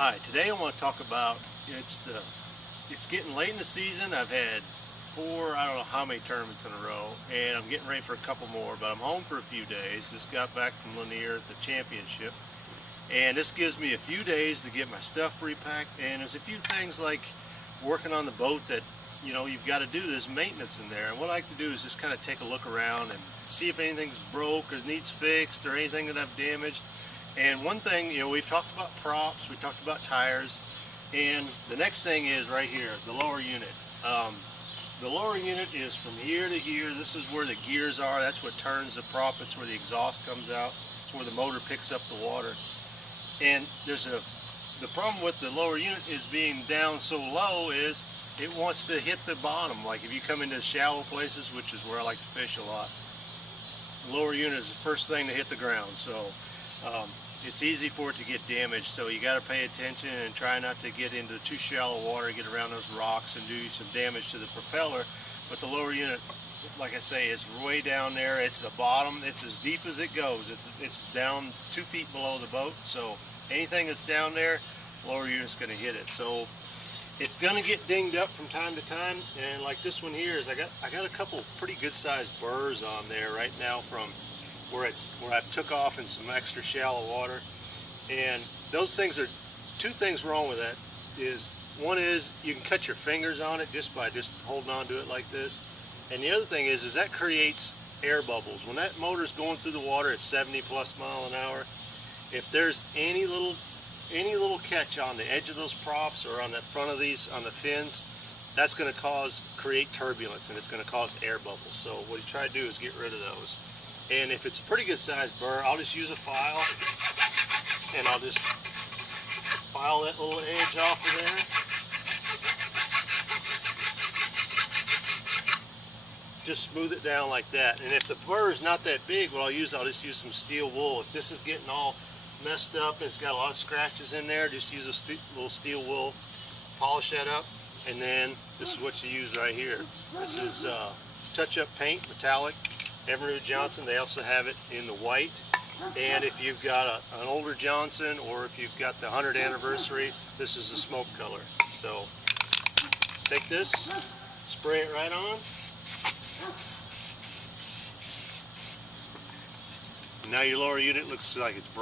Hi, today I want to talk about it's getting late in the season. I've had four, I don't know how many tournaments in a row, and I'm getting ready for a couple more, but I'm home for a few days. Just got back from Lanier at the championship, and this gives me a few days to get my stuff repacked. And there's a few things like working on the boat that you've got to do. There's maintenance in there, and what I like to do is just kind of take a look around and see if anything's broke or needs fixed or anything that I've damaged. And one thing, we've talked about props, we talked about tires, and the next thing is right here, the lower unit. The lower unit is from here to here. This is where the gears are. That's what turns the prop. It's where the exhaust comes out. It's where the motor picks up the water. And the problem with the lower unit is being down so low is it wants to hit the bottom. Like if you come into shallow places, which is where I like to fish a lot, the lower unit is the first thing to hit the ground. So it's easy for it to get damaged, so you got to pay attention and try not to get into too shallow water, get around those rocks and do some damage to the propeller. But the lower unit, like I say, is way down there. It's the bottom. It's as deep as it goes. It's down 2 feet below the boat, so anything that's down there, lower unit's going to hit it. So it's going to get dinged up from time to time, and like this one here is I got a couple pretty good sized burrs on there right now from where I took off in some extra shallow water. And those things are, two things wrong with that is, one is you can cut your fingers on it just by holding on to it like this, and the other thing is that creates air bubbles. When that motor's going through the water at 70+ miles an hour, if there's any little catch on the edge of those props or on the front of these, on the fins, that's going to create turbulence, and it's going to cause air bubbles. So what you try to do is get rid of those. And if it's a pretty good sized burr, I'll just use a file, and I'll just file that little edge off of there. Just smooth it down like that. And if the burr is not that big, what I'll just use some steel wool. If this is getting all messed up and it's got a lot of scratches in there, just use a little steel wool, polish that up, and then this is what you use right here. This is touch-up paint, metallic. Emerald Johnson, they also have it in the white. And if you've got an older Johnson, or if you've got the 100th anniversary, this is the smoke color. So take this, spray it right on. Now your lower unit looks like it's bright.